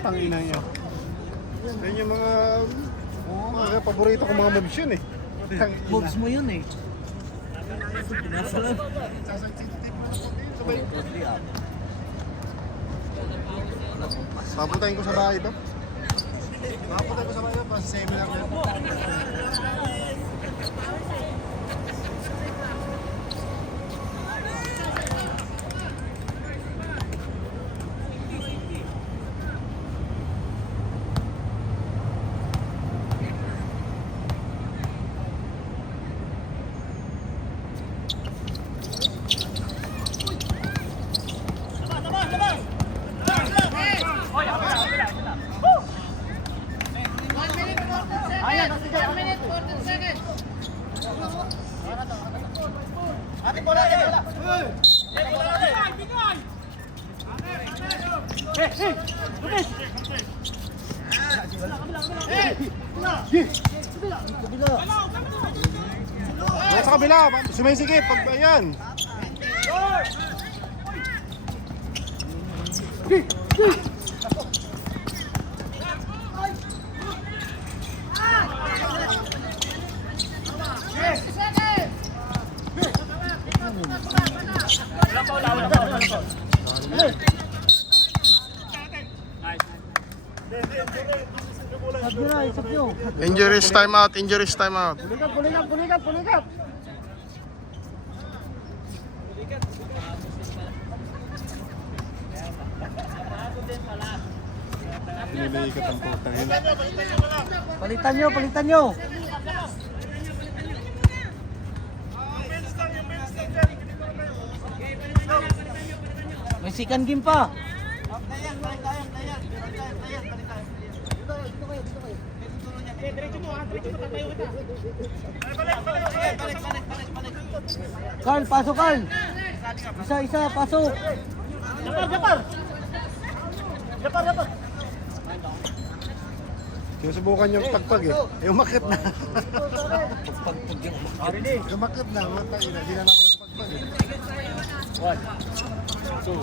Tangina niya. Yan yung mga paborito ko mga moves yun eh. Moves mo yun eh. Nasa lang. Papuntahin ko sa bahay to. Papuntahin ko sa bahay to. Pas seminar na. Sa kabila, sumisikip pag ayan. Injuries time out, injuries time out. Pulikat. Pinilikat ang putang ina. Palitan nyo. May second game pa. Carl, pasok Carl. Isa, pasok. Japar. Sinusubukan yung pagpag eh. Umakit na. Umakit na. Matay na. Hindi na ako sa pagpag eh. 1, 2.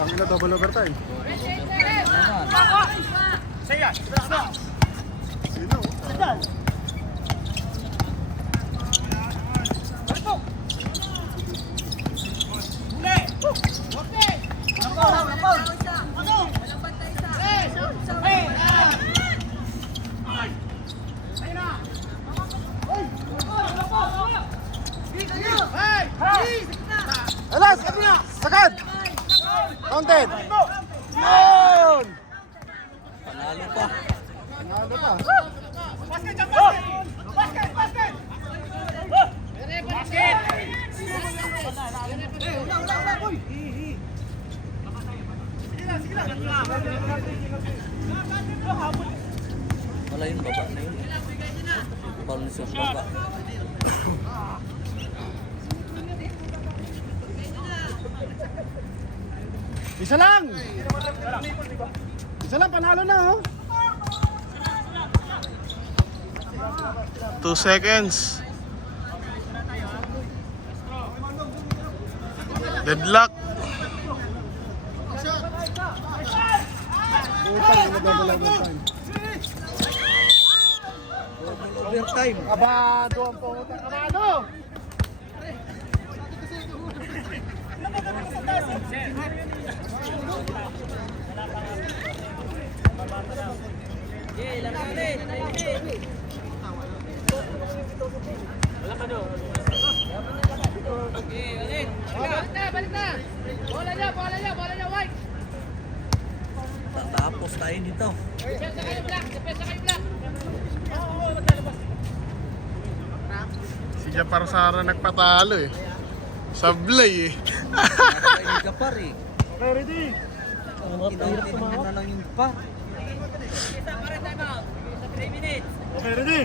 Pangila double overtime. Sino? Alas! Sagad! Counted! Yun! Panalo pa. Basket! Wala yung baba na yun. Paul sa baba. Isa lang, panalo na oh. 2 seconds. Deadlock. Overtime. Kabado ang pumunta. Kabado! Balik na! Bola niya, white! Tatapos tayo dito. Depensa kayo, black! Si Japar Sara nagpatalo eh. Sablay eh. Nakakain ka pa rin. Okay, ready? Inauntin na lang yung pa. Isa pa rin time out. 3 minutes. Okay, ready?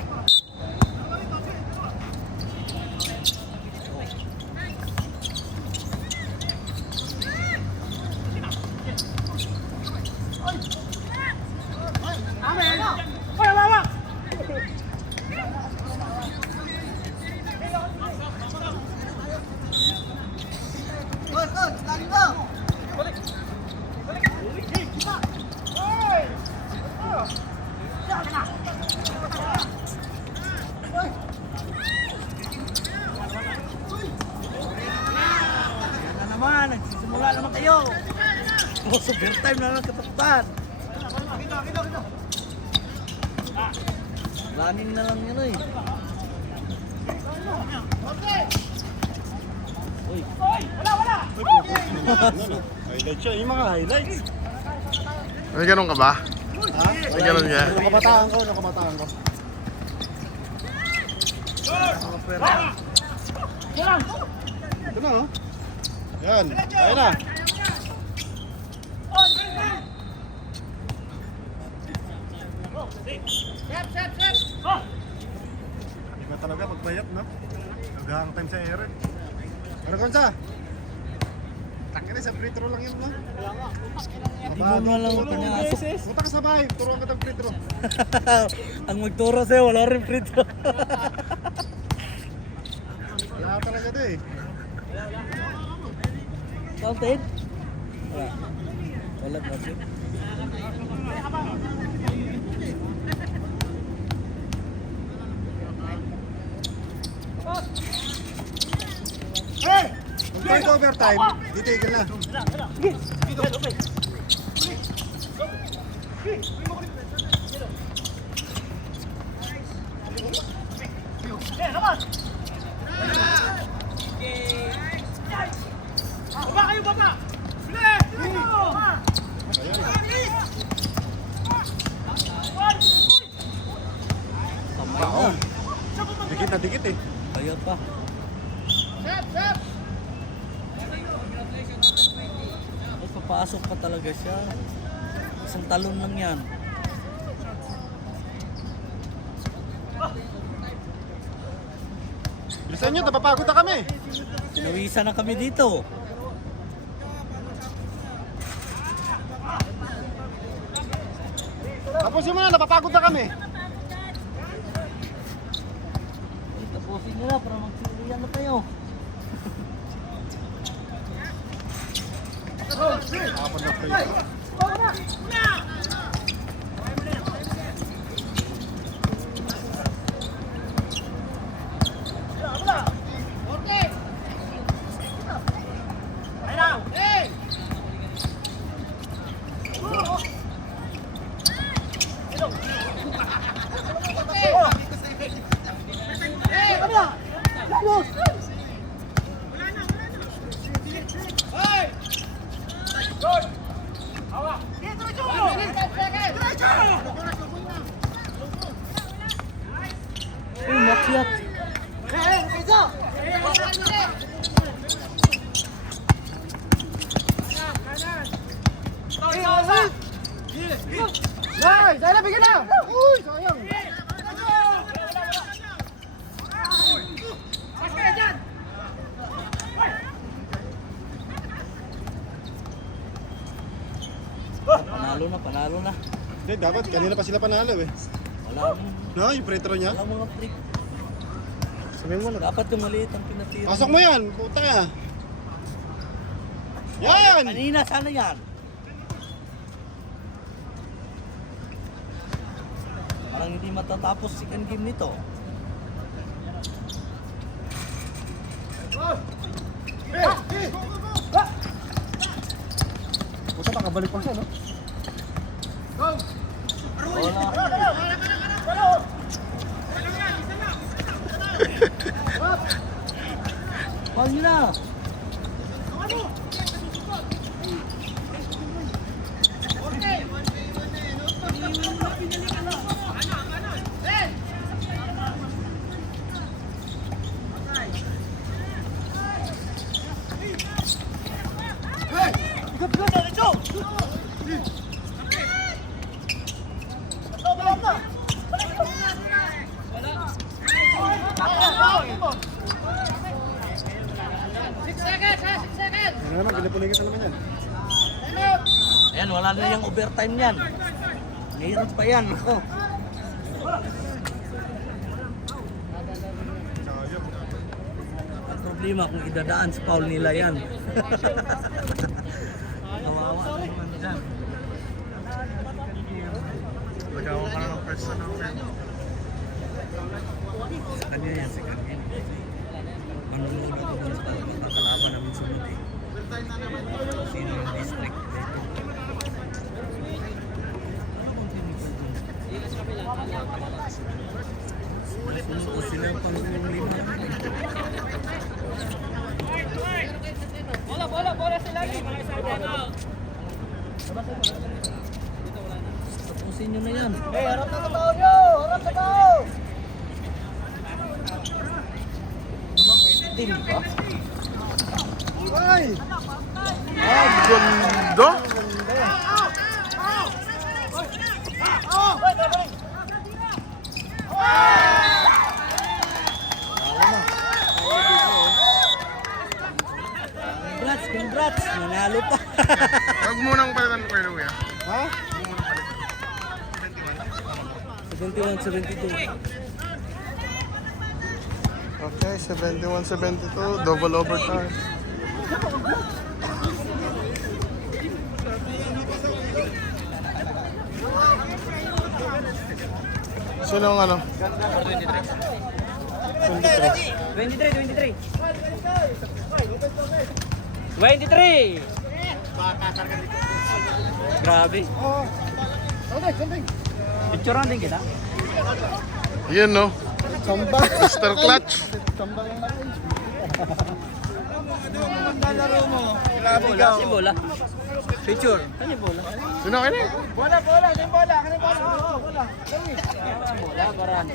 wala naman kayo. Oh, super time na lang katapusan. Running na lang yun eh. Uy. Highlight siya, yung mga highlights. May ganun ka ba? Ha? May ganun ka? Nung kabataan ko. Mga pera. Ito na, oh. Yan, ayun na. Iba talaga pagbayat, no? Naghahang time sa Aaron. Pero Gonza, takin sa free throw lang yun, no? Hindi mo na lang pinasok. Punta ka sa bahay, turuan ka ng free throw. Ang magturo sa'yo, wala rin free throw. Wala talaga ito eh. Counted? Wala. Wala kasi. Kung tayo overtime, titigil na. Oo. Dikit na dikit eh. Kaya pa. Ay, papasok pa talaga siya. Isang talon lang yan. Bilisan nyo, napapagod na kami. Pinawisan na kami dito. Tapusin mo na, napapagod na kami. Ay, tapusin nila para magsiliyan na tayo. Apat na kayo. Uy, makyat. Nice! Dahil na, bigyan na! Uy, sayang! Panalo na. Hindi, dapat kanina pa sila panalo eh. Wala rin. No, yung free throw niya. Wala mga trick. Sabihin mo na. Dapat yung maliit ang pinatira. Pasok mo yan, puta ka. Yan! Kanina, sana yan. Parang hindi matatapos second game nito. Puta, makabalik pa siya, no? Wala. Huwag nyo na. Ano naman, pinapuligit na naman yan. Ayan, wala na yung overtime yan. Mayroon pa yan. Oh. Ang problema kung idadaan sa foul nila yan. Kawawa naman dyan. Nagawa ka na ng first na naman. Sa kanya yan, si Kangin. Manunood ako dun sa kakalaban namin sunod eh. Sino yung district? Sino sila yung pang-lima? Bola sila lagi. Mga isa time out. Tapusin nyo na yan. Harap na tao nyo! Harap na tao! Team ba? Ay! Ganda! Congrats! Nanalo pa! Huwag mo nang palitan ko yung kuya. Ha? 71-72. Okay, 71-72. Double overtime. Sino ang ano? 23! Grabe. Picturean din kita. Yan no? Samba. Mr. Clutch. Samba lang na rin. Bola. Si bola. Picture. Ano yung bola? Sino kayo? Bola! Bola! Bola! Bola! Bola para ano.